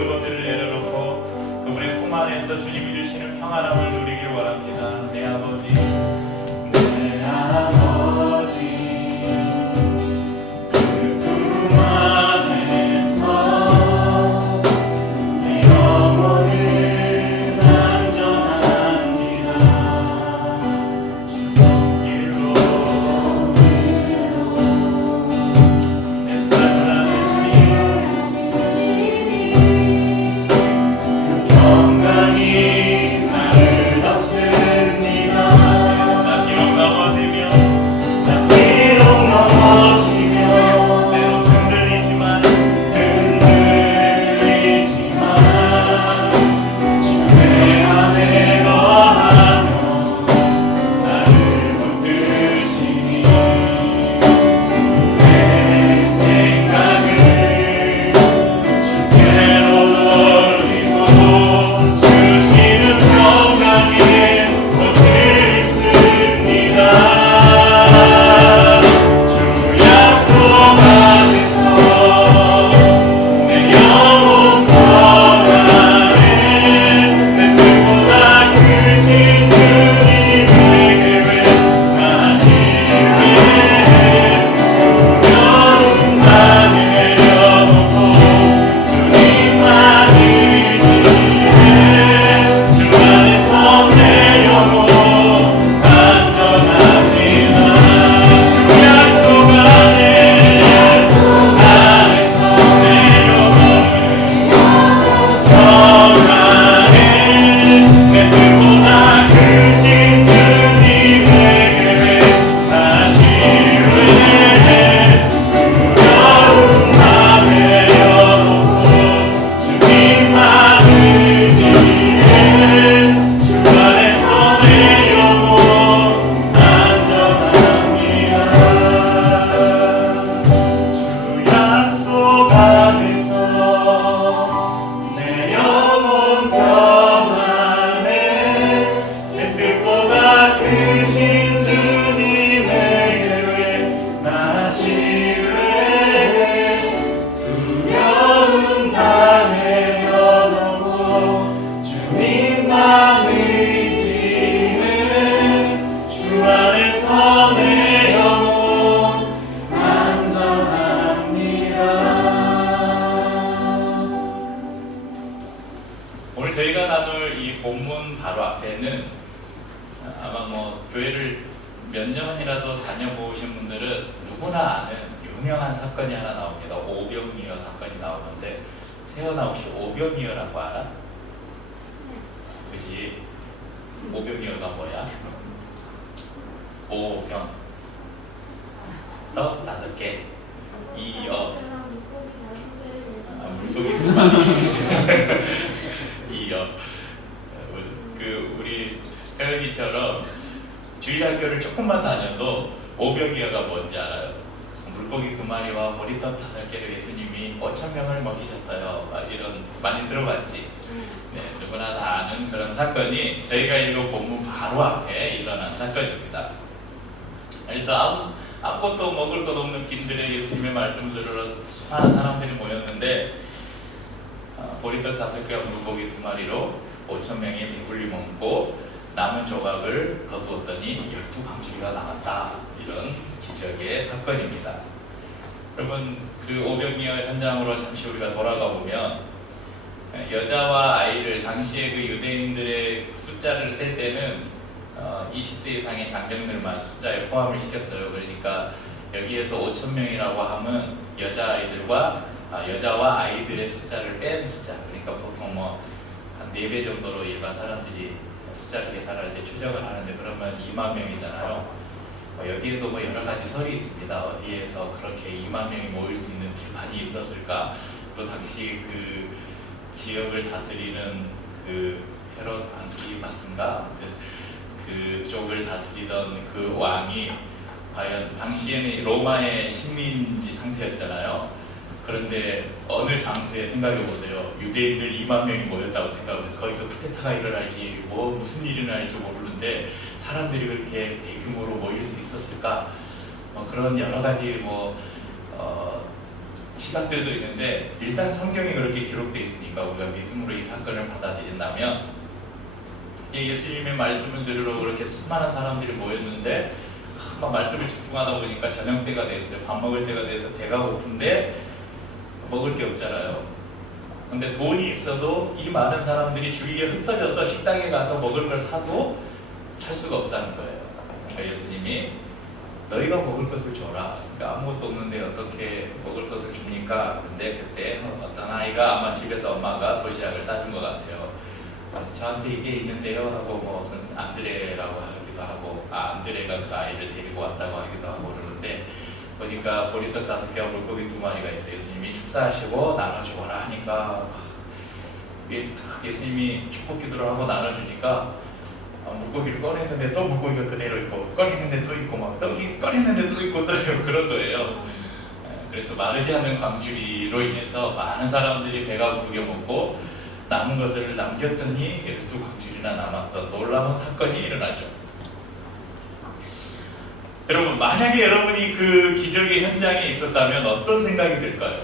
어려운 것들을 내려놓고 그분의 품 안에서 주님이 주시는 평안함을 누리길 원합니다. 내 아버지, 내 아버지, 그 품 안에서 내 영혼을 안전합니다. 주 손길로 내 삶을 안으시니 그 평강이 나를 덮습니다. 나 비록 넘어지며 때로 흔들리지만 주 내 안에 거하며 나를 붙드시니 내 생각을 주께로 돌리고 주시는 평강에 옷을 입습니다. 주 약속 안에서 내 영혼 평안에 내 뜻보다 크신 주님의 계획 하시네. 두려움 다 내려놓고 주님만 의지해. 주 안에서 내 영혼 안전합니다. 주 약속 안에서 내 영혼을 평안해. 내 뜻보다 크신 주님의 계획 하시네. 두려움 다 내려놓고 주님만 의지해. 주 안에서 내 영혼 안전합니다. 주 약속 안에서 내 영혼 평안해. 내 뜻보다 크신 주님의 계획 나실래. 두려움 다 내려놓고 주님만 의지해. 주 안에서 내 영혼 안전합니다. 오늘 저희가 나눌 이 본문 바로 앞에는 아마 뭐 교회를 몇 년이라도 다녀보신 분들은 누구나 아는 유명한 사건이 하나 나옵니다. 오병이어 사건이 나오는데, 세연아 혹시 오병이어라고 알아? 그지? 오병이어가 뭐야? 오병 더 5개, 이어 물고기 2마리 이어. 그 우리 세연이처럼 주일학교를 조금만 다녀도 오병이어가 뭔지 알아요. 물고기 2마리와 보리떡 5개를 예수님이 5,000명을 먹이셨어요. 이런 많이 들어봤지? 네, 누구나 다 아는 그런 사건이 저희가 읽은 본문 바로 앞에 일어난 사건입니다. 그래서 아무것도 먹을 것 없는 빈들에 예수님의 말씀을 들으러 수많은 사람들이 모였는데, 보리떡 5개와 물고기 2마리로 5,000명이 배불리 먹고 남은 조각을 거두었더니 12방주리가 나왔다. 이런 기적의 사건입니다. 여러분, 그 오병이어 현장으로 잠시 우리가 돌아가 보면 여자와 아이를, 당시에 그 유대인들의 숫자를 셀 때는 20세 이상의 장정들만 숫자에 포함을 시켰어요. 그러니까 여기에서 5,000명이라고 하면 여자와 아이들의 숫자를 뺀 숫자. 그러니까 보통 뭐 한 4배 정도로 일반 사람들이 숫자를 계산할 때 추정을 하는데, 그러면 2만 명이잖아요. 여기에도 뭐 여러 가지 설이 있습니다. 어디에서 그렇게 2만 명이 모일 수 있는 들판이 있었을까? 또 당시 그 지역을 다스리는 그 헤롯 안티파스인가? 그쪽을 다스리던 그 왕이 과연 당시에는 로마의 식민지 상태였잖아요. 그런데 어느 장소에 생각해 보세요. 유대인들 2만 명이 모였다고 생각해서 거기서 쿠데타가 일어날지 무슨 일이 일어날지 모르는데 사람들이 그렇게 대규모로 모일 수 있었을까? 그런 여러 가지 시각들도 있는데 일단 성경이 그렇게 기록되어 있으니까 우리가 믿음으로 이 사건을 받아들인다면 예수님의 말씀을 들으러 그렇게 수많은 사람들이 모였는데 막 말씀을 집중하다 보니까 저녁 때가 됐어요. 밥 먹을 때가 돼서 배가 고픈데 먹을 게 없잖아요. 근데 돈이 있어도 이 많은 사람들이 주위에 흩어져서 식당에 가서 먹을 걸 사도 살 수가 없다는 거예요. 그러니까 예수님이 너희가 먹을 것을 줘라. 그러니까 아무것도 없는데 어떻게 먹을 것을 줍니까? 근데 그때 어떤 아이가 아마 집에서 엄마가 도시락을 싸준 것 같아요. 저한테 이게 있는데요 하고 뭐 어떤 안드레라고 하기도 하고 안드레가 그 아이를 데리고 왔다고 하기도 하고 그러는데 보니까 보리떡 5개와 물고기 2마리가 있어요. 예수님이 축사하시고 나눠주거라 하니까 예수님이 축복 기도를 하고 나눠주니까 물고기를 꺼냈는데 또 물고기가 그대로 있고 꺼냈는데 또 있고 막 떡이 꺼냈는데 또 있고 또 있고 그런 거예요. 그래서 마르지 않는 광주리로 인해서 많은 사람들이 배가 부르게 먹고 남은 것을 남겼더니 12광주리나 남았던 놀라운 사건이 일어나죠. 여러분, 만약에 여러분이 그 기적의 현장에 있었다면 어떤 생각이 들까요?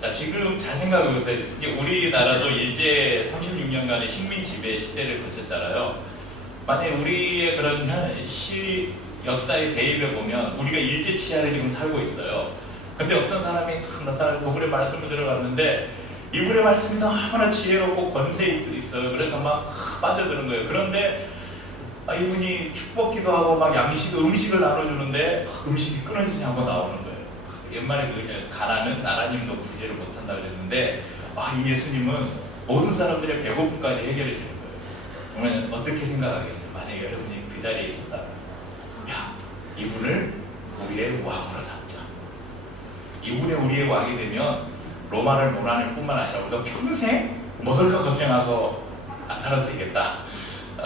자, 지금 잘 생각해 보세요. 이제 우리나라도 일제 36년간의 식민 지배 시대를 거쳤잖아요. 만약에 우리의 그런 역사의 대입에 보면 우리가 일제 치하를 지금 살고 있어요. 근데 어떤 사람이 탁 나타나서 그분의 말씀을 들어갔는데 이분의 말씀이 너무나 지혜롭고 권세 있어요. 그래서 막 빠져드는 거예요. 그런데 이분이 축복 기도하고 막 음식을 나눠주는데 음식이 끊어지지 않고 나오는 거예요. 옛말에 가난은 나라님도 구제를 못한다 그랬는데 이 예수님은 모든 사람들의 배고픔까지 해결해 주는 거예요. 그러면 어떻게 생각하겠어요? 만약에 여러분이 그 자리에 있었다면 이분을 우리의 왕으로 삼자. 이분이 우리의 왕이 되면 로마를 논하는 뿐만 아니라 우리가 평생 먹을 거 걱정하고 안 살아도 되겠다.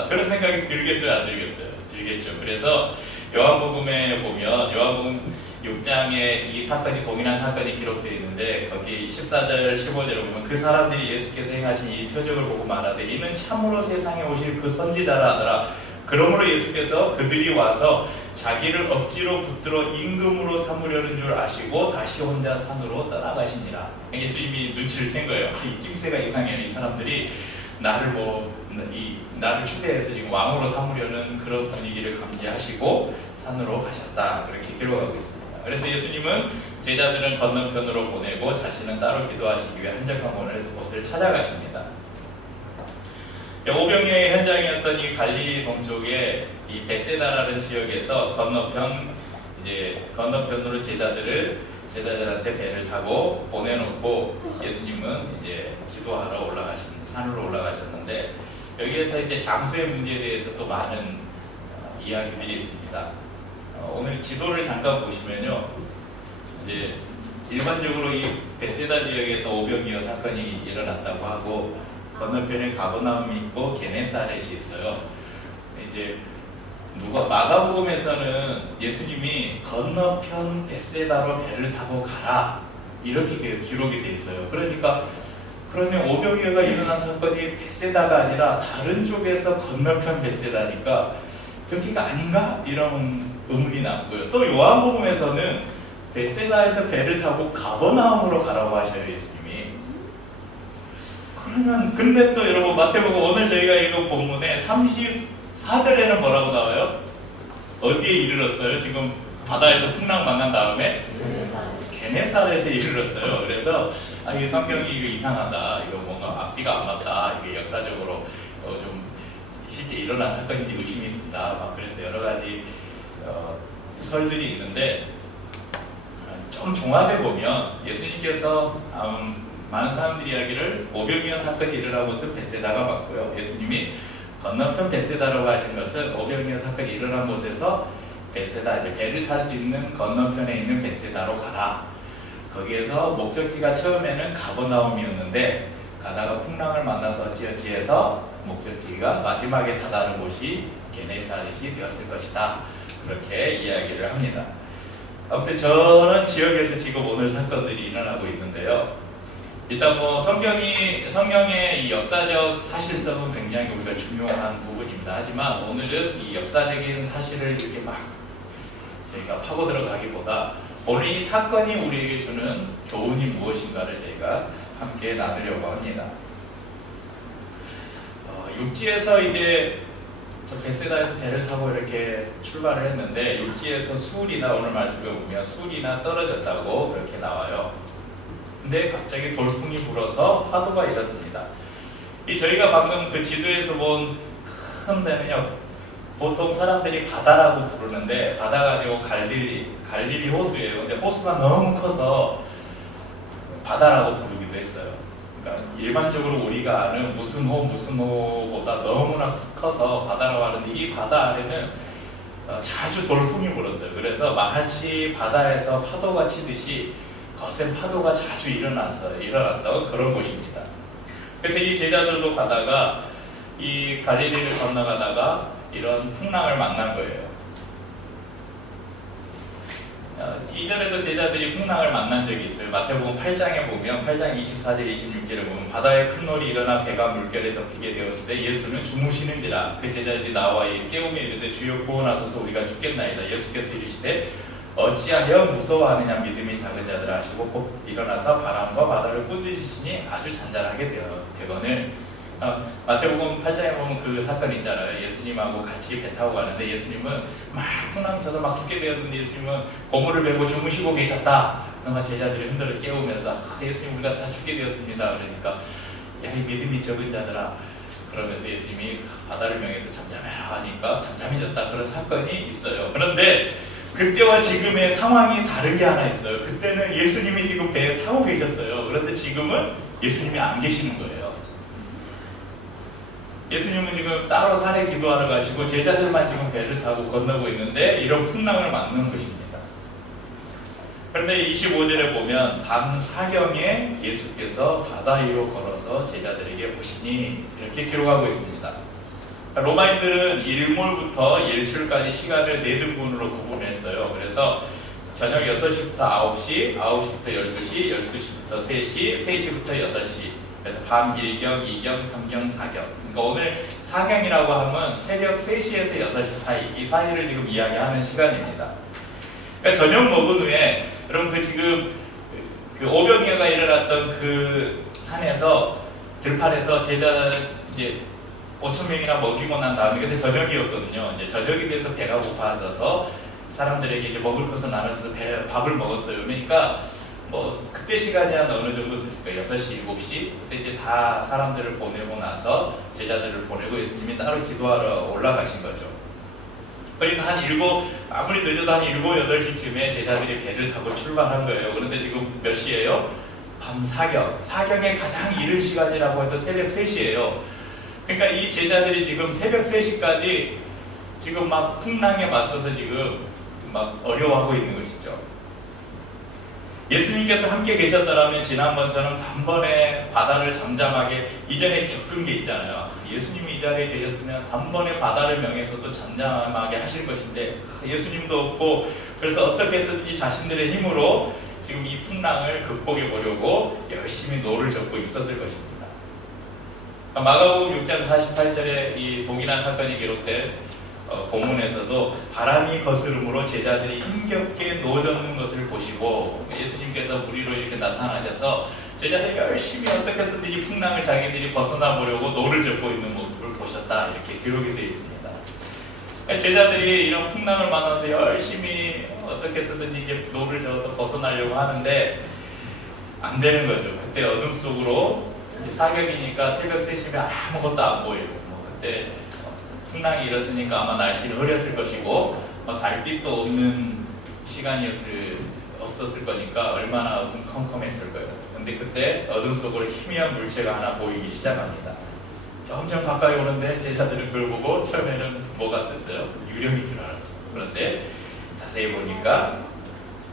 그런 생각이 들겠어요? 안 들겠어요? 들겠죠. 그래서 요한복음에 보면 요한복음 6장에 이 사건이 동일한 사건이 기록되어 있는데 거기 14절 15절을 보면 그 사람들이 예수께서 행하신 이 표적을 보고 말하되 이는 참으로 세상에 오실 그 선지자라 하더라. 그러므로 예수께서 그들이 와서 자기를 억지로 붙들어 임금으로 삼으려는 줄 아시고 다시 혼자 산으로 떠나가시니라. 예수님이 눈치를 챈 거예요. 이 낌새가 이상해요. 이 사람들이 나를 추대해서 지금 왕으로 삼으려는 그런 분위기를 감지하시고 산으로 가셨다. 그렇게 기록하고 있습니다. 그래서 예수님은 제자들은 건너편으로 보내고 자신은 따로 기도하시기 위해 한적한 곳을 찾아가십니다. 오병이어의 현장이었던 이 갈릴리 동쪽의 이 베세다라는 지역에서 건너편으로 제자들한테 배를 타고 보내놓고 예수님은 이제 기도하러 산으로 올라가셨는데 여기에서 이제 장소의 문제에 대해서 또 많은 이야기들이 있습니다. 오늘 지도를 잠깐 보시면요, 이제 일반적으로 이 베세다 지역에서 오병이어 사건이 일어났다고 하고 건너편에 가버나움이 있고 게네사렛이 있어요. 이제 마가복음에서는 예수님이 건너편 베세다로 배를 타고 가라 이렇게 기록이 돼 있어요. 그러면 오병이어가 일어난 사건이 베세다가 아니라 다른 쪽에서 건너편 베세다니까 여기가 아닌가? 이런 의문이 남고요. 또 요한복음에서는 베세다에서 배를 타고 가버나움으로 가라고 하셔요, 예수님이. 그러면 근데 또 여러분 마태복음 오늘 저희가 읽은 본문에 34절에는 뭐라고 나와요? 어디에 이르렀어요? 지금 바다에서 풍랑 만난 다음에 게네사렛에 이르렀어요. 그래서 이 성경이 이거 이상하다. 이거 뭔가 앞뒤가 안 맞다. 이게 역사적으로 좀 실제 일어난 사건인지 의심이 든다. 막 그래서 여러 가지 설들이 있는데 좀 종합해 보면 예수님께서 많은 사람들이 이야기를 오병이어 사건이 일어난 곳은 베세다가 맞고요. 예수님이 건너편 베세다라고 하신 것은 오병이어 사건이 일어난 곳에서 베세다, 이제 배를 탈 수 있는 건너편에 있는 베세다로 가라. 거기에서 목적지가 처음에는 가버나움이었는데 가다가 풍랑을 만나서 어찌어찌해서 목적지가 마지막에 다다른 곳이 게네사렛이 되었을 것이다. 그렇게 이야기를 합니다. 아무튼 저런 지역에서 지금 오늘 사건들이 일어나고 있는데요. 일단 성경의 이 역사적 사실성은 굉장히 우리가 중요한 부분입니다. 하지만 오늘은 이 역사적인 사실을 이렇게 막 저희가 파고 들어가기보다 오늘 이 사건이 우리에게 주는 교훈이 무엇인가를 저희가 함께 나누려고 합니다. 육지에서 이제 베세다에서 배를 타고 이렇게 출발을 했는데 육지에서 수울이나 오늘 말씀에 보면 수울이나 떨어졌다고 이렇게 나와요. 근데 갑자기 돌풍이 불어서 파도가 일었습니다. 이 저희가 방금 그 지도에서 본 큰 데는요, 보통 사람들이 바다라고 부르는데 바다가 아니고 갈릴리 호수예요. 근데 호수가 너무 커서 바다라고 부르기도 했어요. 그러니까 일반적으로 우리가 아는 무슨 호보다 너무나 커서 바다라고 하는데 이 바다 아래는 자주 돌풍이 불었어요. 그래서 마치 바다에서 파도가 치듯이 거센 파도가 자주 일어났다고 그런 곳입니다. 그래서 이 제자들도 가다가 이 갈릴리를 건너가다가 이런 풍랑을 만난 거예요. 이전에도 제자들이 풍랑을 만난 적이 있어요. 마태복음 8장에 보면 8장 24절 26절에 보면 바다에 큰 놀이 일어나 배가 물결에 덮이게 되었을 때 예수는 주무시는지라 그 제자들이 나와 깨우며 이르되 주여 구원하소서 우리가 죽겠나이다. 예수께서 이르시되 어찌하여 무서워하느냐 믿음이 작은 자들아 하시고 곧 일어나서 바람과 바다를 꾸짖으시니 아주 잔잔하게 되거늘. 마태복음 8장에 보면 그 사건 있잖아요. 예수님하고 같이 배 타고 가는데 예수님은 막 풍랑 쳐서 막 죽게 되었는데 예수님은 고무를 메고 주무시고 계셨다. 그러니까 제자들이 흔들어 깨우면서 예수님 우리가 다 죽게 되었습니다. 그러니까 야 이 믿음이 적은 자들아, 그러면서 예수님이 바다를 명해서 잠잠해라 하니까 잠잠해졌다. 그런 사건이 있어요. 그런데 그때와 지금의 상황이 다른 게 하나 있어요. 그때는 예수님이 지금 배에 타고 계셨어요. 그런데 지금은 예수님이 안 계시는 거예요. 예수님은 지금 따로 산에 기도하러 가시고 제자들만 지금 배를 타고 건너고 있는데 이런 풍랑을 맞는 것입니다. 그런데 25절에 보면 밤 사경에 예수께서 바다 위로 걸어서 제자들에게 오시니 이렇게 기록하고 있습니다. 로마인들은 일몰부터 일출까지 시간을 4등분으로 구분했어요. 그래서 저녁 6시부터 9시, 9시부터 12시, 12시부터 3시, 3시부터 6시. 그래서 밤 1경, 2경, 3경, 4경. 그러니까 오늘 사경이라고 하면 새벽 3시에서 6시 사이, 이 사이를 지금 이야기하는 시간입니다. 그러니까 저녁 먹은 후에 여러분 지금 그 오병이어가 일어났던 그 산에서 들판에서 제자 이제 5,000명이나 먹이고 난 다음에 그때 저녁이었거든요. 이제 저녁이 돼서 배가 고파져서 사람들에게 이제 먹을 것을 나눠서 밥을 먹었어요. 그러니까 뭐 그때 시간이 한 어느 정도 됐을까요? 6시, 7시? 그때 이제 다 사람들을 보내고 나서 제자들을 보내고 예수님이 따로 기도하러 올라가신 거죠. 그러니까 아무리 늦어도 한 7, 8시쯤에 제자들이 배를 타고 출발한 거예요. 그런데 지금 몇 시예요? 밤 사경. 사경의 가장 이른 시간이라고 해도 새벽 3시예요. 그러니까 이 제자들이 지금 새벽 3시까지 지금 막 풍랑에 맞서서 지금 막 어려워하고 있는 것이죠. 예수님께서 함께 계셨더라면 지난번처럼 단번에 바다를 잠잠하게 이전에 겪은 게 있잖아요. 예수님이 이 자리에 계셨으면 단번에 바다를 명해서도 잠잠하게 하실 것인데 예수님도 없고 그래서 어떻게 해서든지 자신들의 힘으로 지금 이 풍랑을 극복해 보려고 열심히 노를 젓고 있었을 것입니다. 마가복음 6장 48절에 이 동일한 사건이 기록된 본문에서도 바람이 거스름으로 제자들이 힘겹게 노젓는 것을 보시고 예수님께서 무리로 이렇게 나타나셔서 제자들이 열심히 어떻게 해서든지 풍랑을 자기들이 벗어나 보려고 노를 젓고 있는 모습을 보셨다 이렇게 기록이 되어 있습니다. 제자들이 이런 풍랑을 만나서 열심히 어떻게 해서든지 이게 노를 저어서 벗어나려고 하는데 안 되는 거죠. 그때 어둠 속으로 사경이니까 새벽 3시면 아무것도 안 보이고 그때 풍랑이 일었으니까 아마 날씨는 흐렸을 것이고 달빛도 없는 없었을 거니까 얼마나 어둠컴컴했을 거예요. 근데 그때 어둠 속으로 희미한 물체가 하나 보이기 시작합니다. 점점 가까이 오는데 제자들은 그걸 보고 처음에는 뭐 같았어요? 유령인 줄 알았죠. 그런데 자세히 보니까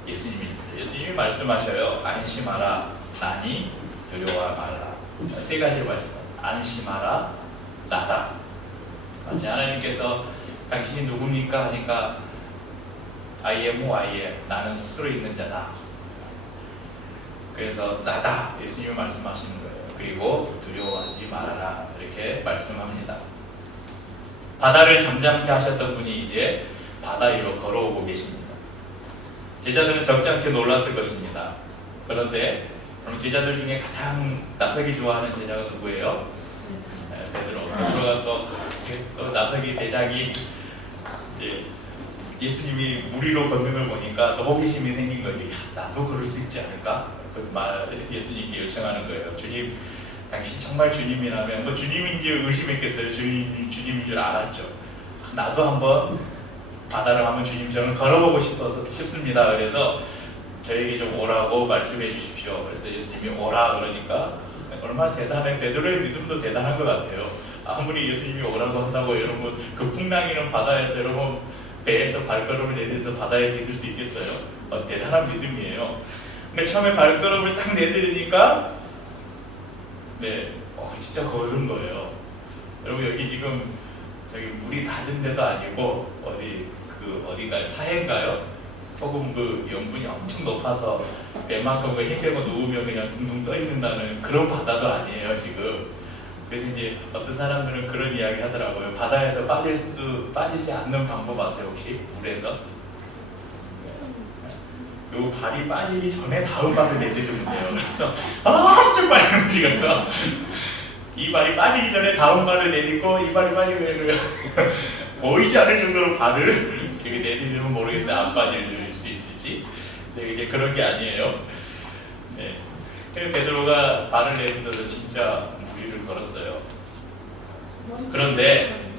예수님이 있어요. 예수님이 말씀하셔요. 안심하라, 나니 두려워 말라. 3가지 말씀. 안심하라, 나다. 마치 하나님께서 당신이 누굽니까? 하니까 I am who I am. 나는 스스로 있는 자다. 그래서 나다. 예수님이 말씀하시는 거예요. 그리고 두려워하지 말아라. 이렇게 말씀합니다. 바다를 잠잠케 하셨던 분이 이제 바다 위로 걸어오고 계십니다. 제자들은 적지 않게 놀랐을 것입니다. 그런데 그럼 제자들 중에 가장 나서기 좋아하는 제자가 누구예요? 베드로. 베드로가 또 나서기 대장이 예수님이 물 위로 걷는 걸 보니까 또 호기심이 생긴 거지. 나도 그럴 수 있지 않을까? 예수님께 요청하는 거예요. 주님, 당신 정말 주님이라면, 뭐 주님인지 의심했겠어요. 주님인 줄 알았죠. 나도 한번 바다를 한번 주님처럼 걸어보고 싶습니다. 그래서 저에게 좀 오라고 말씀해 주십시오. 그래서 예수님이 오라 그러니까 얼마나 대단해. 베드로의 믿음도 대단한 것 같아요. 아무리 예수님이 오라고 한다고 여러분 그 풍랑이는 바다에서 여러분 배에서 발걸음을 내딛어서 바다에 디딜 수 있겠어요? 대단한 믿음이에요. 근데 처음에 발걸음을 딱 내딛으니까 진짜 걸은 거예요. 여러분 여기 지금 저기 물이 닿은 데도 아니고 어디가요? 사해인가요? 소금 그 염분이 엄청 높아서 웬만큼 그 흰색을 누우면 그냥 둥둥 떠 있는다는 그런 바다도 아니에요 지금. 그래서 이제 어떤 사람들은 그런 이야기 하더라고요. 바다에서 빠지지 않는 방법 아세요 혹시? 물에서? 요 발이 빠지기 전에 다음 발을 내딛으면 돼요. 그래서 엄청 빨리 움직여서 이 발이 빠지기 전에 다음 발을 내딛고 이 발이 빠지면 보이지 않을 정도로 발을 이렇게 내딛으면 모르겠어요. 안 빠질 수 있을지. 근데 이게 그런 게 아니에요. 네. 베드로가 발을 내딛어서 진짜 물 위를 걸었어요. 그런데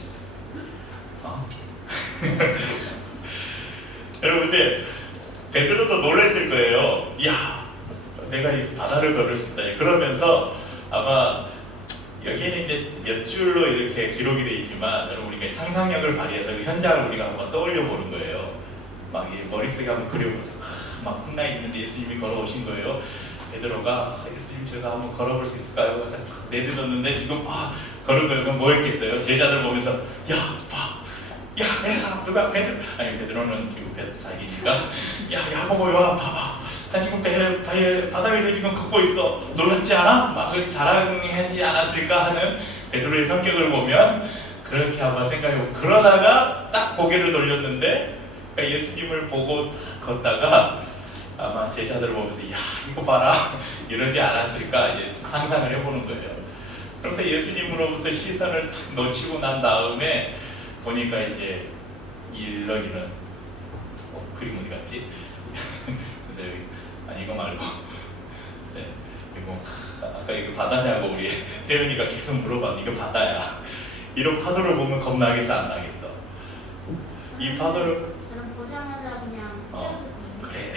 여러분 근데 베드로도 놀랐을 거예요. 이야, 내가 이 바다를 걸을 수 있다니. 그러면서 아마 여기에는 이제 몇 줄로 이렇게 기록이 되어 있지만 여러분 우리가 상상력을 발휘해서 그 현장을 우리가 한번 떠올려 보는 거예요. 막 머릿속에 한번 그려보세요. 막 풍랑이 있는데 예수님이 걸어오신 거예요. 베드로가 예수님 제가 한번 걸어볼 수 있을까요? 딱 내딛었는데 지금 걸은 거예요. 그럼 뭐 했겠어요? 제자들 보면서 야 얘들아 누가 베드로는 지금 자기니까 야 보고 와 봐봐 나 지금 바다 위를 지금 걷고 있어 놀랍지 않아? 막 그렇게 자랑하지 않았을까 하는 베드로의 성격을 보면 그렇게 아마 생각해보고 그러다가 딱 고개를 돌렸는데 그러니까 예수님을 보고 걷다가 아마 제자들을 보면서 야 이거 봐라 이러지 않았을까 이제 상상을 해보는 거예요. 그래서 예수님으로부터 시선을 탁 놓치고 난 다음에 보니까 이제 일러기는 그림 어디 갔지? 그래서 여기 이거 말고 이거 아까 이거 바다냐고 우리 세윤이가 계속 물어봤는데 이거 바다야. 이런 파도를 보면 겁나겠어 안 나겠어? 이 파도를 저는 보자마자 그냥 뛰었을 거예요. 그래.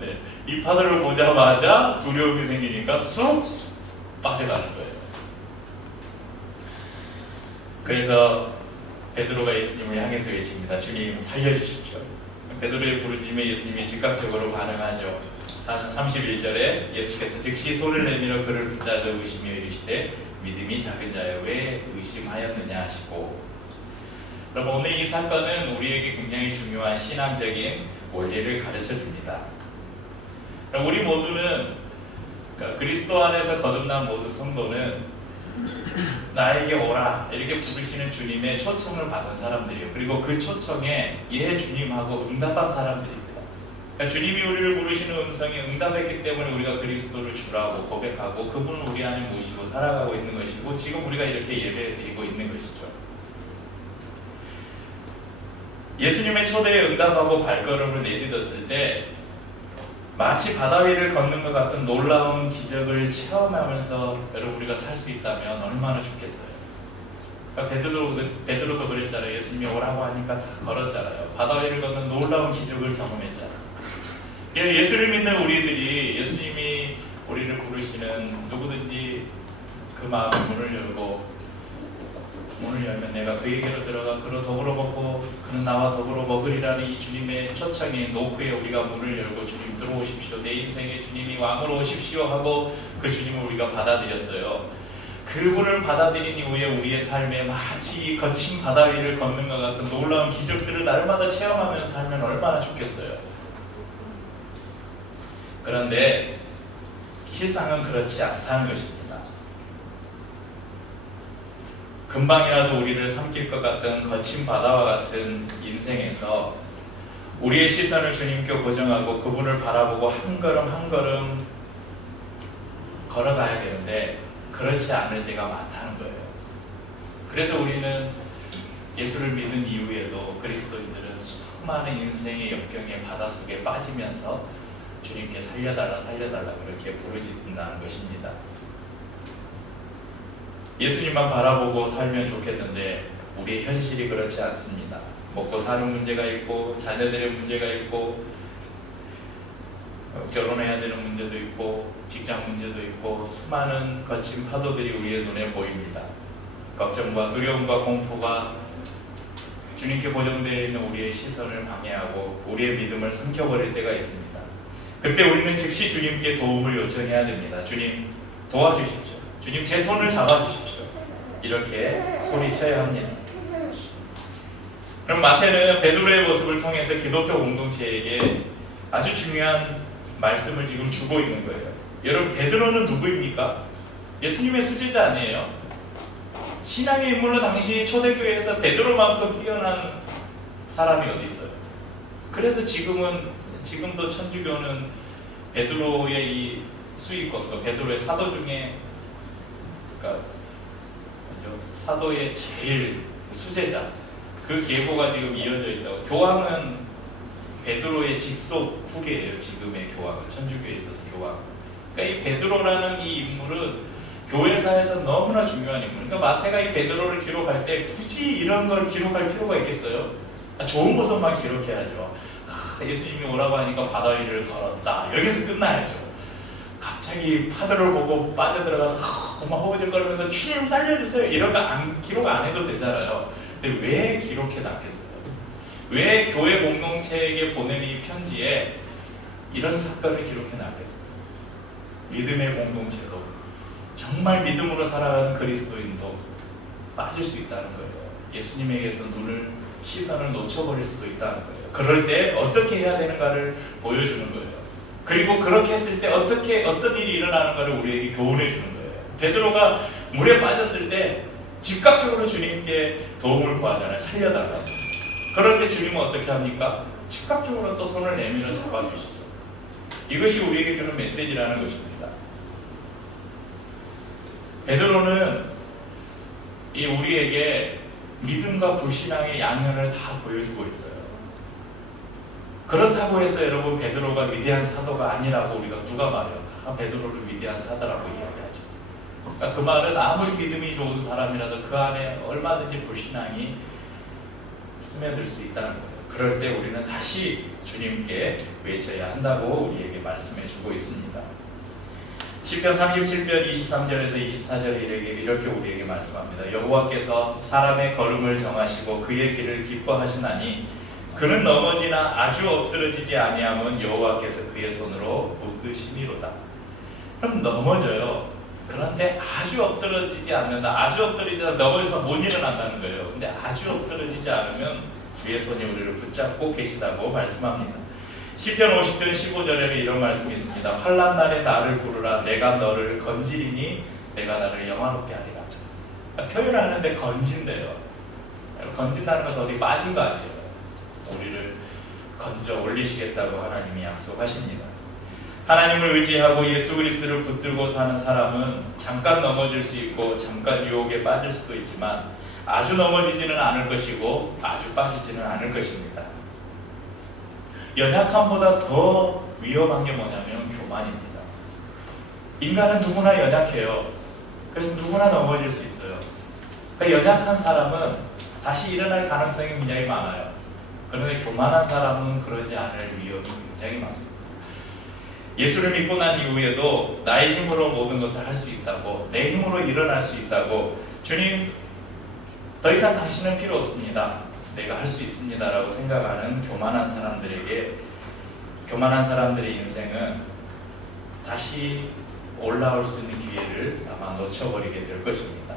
네, 이 파도를 보자마자 두려움이 생기니까 쑥 빠져가는 거예요. 그래서 베드로가 예수님을 향해서 외칩니다. 주님 살려주십시오. 베드로의 부르짖음에 예수님이 즉각적으로 반응하죠. 31절에 예수께서 즉시 손을 내밀어 그를 붙잡으시며 이르시되 믿음이 작은 자여 왜 의심하였느냐 하시고. 여러분 오늘 이 사건은 우리에게 굉장히 중요한 신앙적인 원리를 가르쳐 줍니다. 우리 모두는 그리스도 안에서 거듭난 모든 성도는 나에게 오라 이렇게 부르시는 주님의 초청을 받은 사람들이에요. 그리고 그 초청에 예 주님하고 응답한 사람들입니다. 그러니까 주님이 우리를 부르시는 음성에 응답했기 때문에 우리가 그리스도를 주라고 고백하고 그분을 우리 안에 모시고 살아가고 있는 것이고 지금 우리가 이렇게 예배드리고 있는 것이죠. 예수님의 초대에 응답하고 발걸음을 내딛었을 때 마치 바다 위를 걷는 것 같은 놀라운 기적을 체험하면서 여러분 우리가 살 수 있다면 얼마나 좋겠어요. 그러니까 베드로도 그랬잖아요. 예수님이 오라고 하니까 다 걸었잖아요. 바다 위를 걷는 놀라운 기적을 경험했잖아요. 예수를 믿는 우리들이 예수님이 우리를 부르시는 누구든지 그 마음의 문을 열면 내가 그에게로 들어가 그로 더불어 먹고 그는 나와 더불어 먹으리라는 이 주님의 초청에 노크에 우리가 문을 열고 주님 들어오십시오. 내 인생에 주님이 왕으로 오십시오 하고 그 주님을 우리가 받아들였어요. 그분을 받아들인 이후에 우리의 삶에 마치 거친 바다 위를 걷는 것 같은 놀라운 기적들을 날마다 체험하면서 살면 얼마나 좋겠어요. 그런데 실상은 그렇지 않다는 것입니다. 금방이라도 우리를 삼킬 것 같은 거친 바다와 같은 인생에서 우리의 시선을 주님께 고정하고 그분을 바라보고 한 걸음 한 걸음 걸어가야 되는데 그렇지 않을 때가 많다는 거예요. 그래서 우리는 예수를 믿은 이후에도 그리스도인들은 수많은 인생의 역경의 바닷속에 빠지면서 주님께 살려달라 살려달라 그렇게 부르짖는다는 것입니다. 예수님만 바라보고 살면 좋겠는데 우리의 현실이 그렇지 않습니다. 먹고 사는 문제가 있고 자녀들의 문제가 있고 결혼해야 되는 문제도 있고 직장 문제도 있고 수많은 거친 파도들이 우리의 눈에 보입니다. 걱정과 두려움과 공포가 주님께 고정되어 있는 우리의 시선을 방해하고 우리의 믿음을 삼켜버릴 때가 있습니다. 그때 우리는 즉시 주님께 도움을 요청해야 됩니다. 주님 도와주십시오. 주님 제 손을 잡아주십시오. 이렇게 소리쳐야 합니다. 그럼 마태는 베드로의 모습을 통해서 기독교 공동체에게 아주 중요한 말씀을 지금 주고 있는 거예요. 여러분 베드로는 누구입니까? 예수님의 수제자 아니에요? 신앙의 인물로 당시 초대교회에서 베드로만큼 뛰어난 사람이 어디 있어요? 그래서 지금도 천주교는 베드로의 이 수익과 베드로의 사도 중에 그러니까 사도의 제일 수제자 그 계보가 지금 이어져 있다고. 교황은 베드로의 직속 후계예요. 지금의 교황은 천주교에 있어서 교황. 그러니까 이 베드로라는 이 인물은 교회사에서 너무나 중요한 인물. 그러니까 마태가 이 베드로를 기록할 때 굳이 이런 걸 기록할 필요가 있겠어요? 좋은 모습만 기록해야죠. 예수님이 오라고 하니까 바다 위를 걸었다. 여기서 끝나야죠. 갑자기 파도를 보고 빠져들어가서 막 허우적거리면서 주님 살려주세요. 이런 거 기록 안 해도 되잖아요. 근데 왜 기록해 놨겠어요? 왜 교회 공동체에게 보내는 이 편지에 이런 사건을 기록해 놨겠어요? 믿음의 공동체도 정말 믿음으로 살아가는 그리스도인도 빠질 수 있다는 거예요. 예수님에게서 시선을 놓쳐버릴 수도 있다는 거예요. 그럴 때 어떻게 해야 되는가를 보여주는 거예요. 그리고 그렇게 했을 때 어떤 일이 일어나는가를 우리에게 교훈해 주는 거예요. 베드로가 물에 빠졌을 때 즉각적으로 주님께 도움을 구하잖아요. 살려달라고. 그럴 때 주님은 어떻게 합니까? 즉각적으로 또 손을 내밀어 잡아주시죠. 이것이 우리에게 주는 메시지라는 것입니다. 베드로는 우리에게 믿음과 불신앙의 양면을 다 보여주고 있어요. 그렇다고 해서 여러분 베드로가 위대한 사도가 아니라고 우리가 누가 말해요? 다 베드로를 위대한 사도라고 이야기하죠. 그러니까 그 말은 아무리 믿음이 좋은 사람이라도 그 안에 얼마든지 불신앙이 스며들 수 있다는 거죠. 그럴 때 우리는 다시 주님께 외쳐야 한다고 우리에게 말씀해 주고 있습니다. 시편 37편 23절에서 24절에 이렇게 우리에게 말씀합니다. 여호와께서 사람의 걸음을 정하시고 그의 길을 기뻐하시나니 그는 넘어지나 아주 엎드러지지 아니함은 여호와께서 그의 손으로 붙드심이로다. 그럼 넘어져요. 그런데 아주 엎드러지지 않는다. 아주 엎드러지지 않는다. 넘어져서 못 일어난다는 거예요. 근데 아주 엎드러지지 않으면 주의 손이 우리를 붙잡고 계시다고 말씀합니다. 시편 50편 15절에는 이런 말씀이 있습니다. 환난 날에 나를 부르라. 내가 너를 건지리니 내가 나를 영화롭게 하리라. 표현하는데 건진대요. 건진다는 것은 어디 빠진 거 아니에요. 우리를 건져 올리시겠다고 하나님이 약속하십니다. 하나님을 의지하고 예수 그리스도를 붙들고 사는 사람은 잠깐 넘어질 수 있고 잠깐 유혹에 빠질 수도 있지만 아주 넘어지지는 않을 것이고 아주 빠지지는 않을 것입니다. 연약함보다 더 위험한 게 뭐냐면 교만입니다. 인간은 누구나 연약해요. 그래서 누구나 넘어질 수 있어요. 그러니까 연약한 사람은 다시 일어날 가능성이 굉장히 많아요. 그런데 교만한 사람은 그러지 않을 위험이 굉장히 많습니다. 예수를 믿고 난 이후에도 나의 힘으로 모든 것을 할 수 있다고, 내 힘으로 일어날 수 있다고, 주님 더 이상 당신은 필요 없습니다. 내가 할 수 있습니다 라고 생각하는 교만한 사람들의 인생은 다시 올라올 수 있는 기회를 아마 놓쳐버리게 될 것입니다.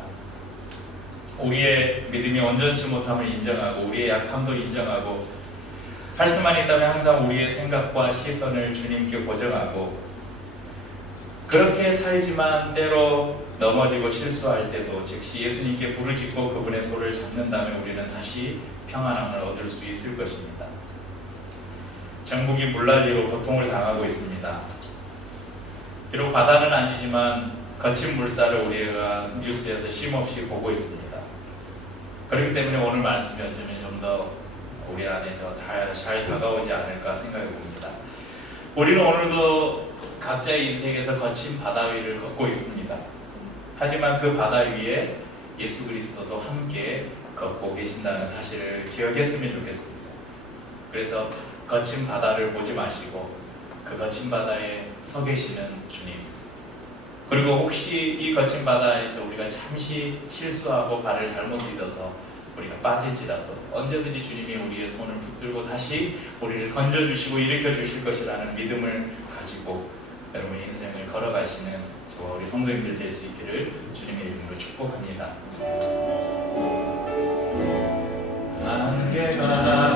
우리의 믿음이 온전치 못함을 인정하고 우리의 약함도 인정하고 할 수만 있다면 항상 우리의 생각과 시선을 주님께 고정하고 그렇게 살지만 때로 넘어지고 실수할 때도 즉시 예수님께 부르짖고 그분의 손을 잡는다면 우리는 다시 평안함을 얻을 수 있을 것입니다. 전국이 물난리로 고통을 당하고 있습니다. 비록 바다는 아니지만 거친 물살을 우리가 뉴스에서 쉼없이 보고 있습니다. 그렇기 때문에 오늘 말씀이 어쩌면 좀 더 우리 안에 더 잘 다가오지 않을까 생각해 봅니다. 우리는 오늘도 각자의 인생에서 거친 바다 위를 걷고 있습니다. 하지만 그 바다 위에 예수 그리스도도 함께 걷고 계신다는 사실을 기억했으면 좋겠습니다. 그래서 거친 바다를 보지 마시고 그 거친 바다에 서 계시는 주님, 그리고 혹시 이 거친 바다에서 우리가 잠시 실수하고 발을 잘못 디뎌서 우리가 빠질지라도 언제든지 주님이 우리의 손을 붙들고 다시 우리를 건져주시고 일으켜주실 것이라는 믿음을 가지고 여러분의 인생을 걸어가시는 저와 우리 성도님들 될 수 있기를 주님의 이름으로 축복합니다. 안개가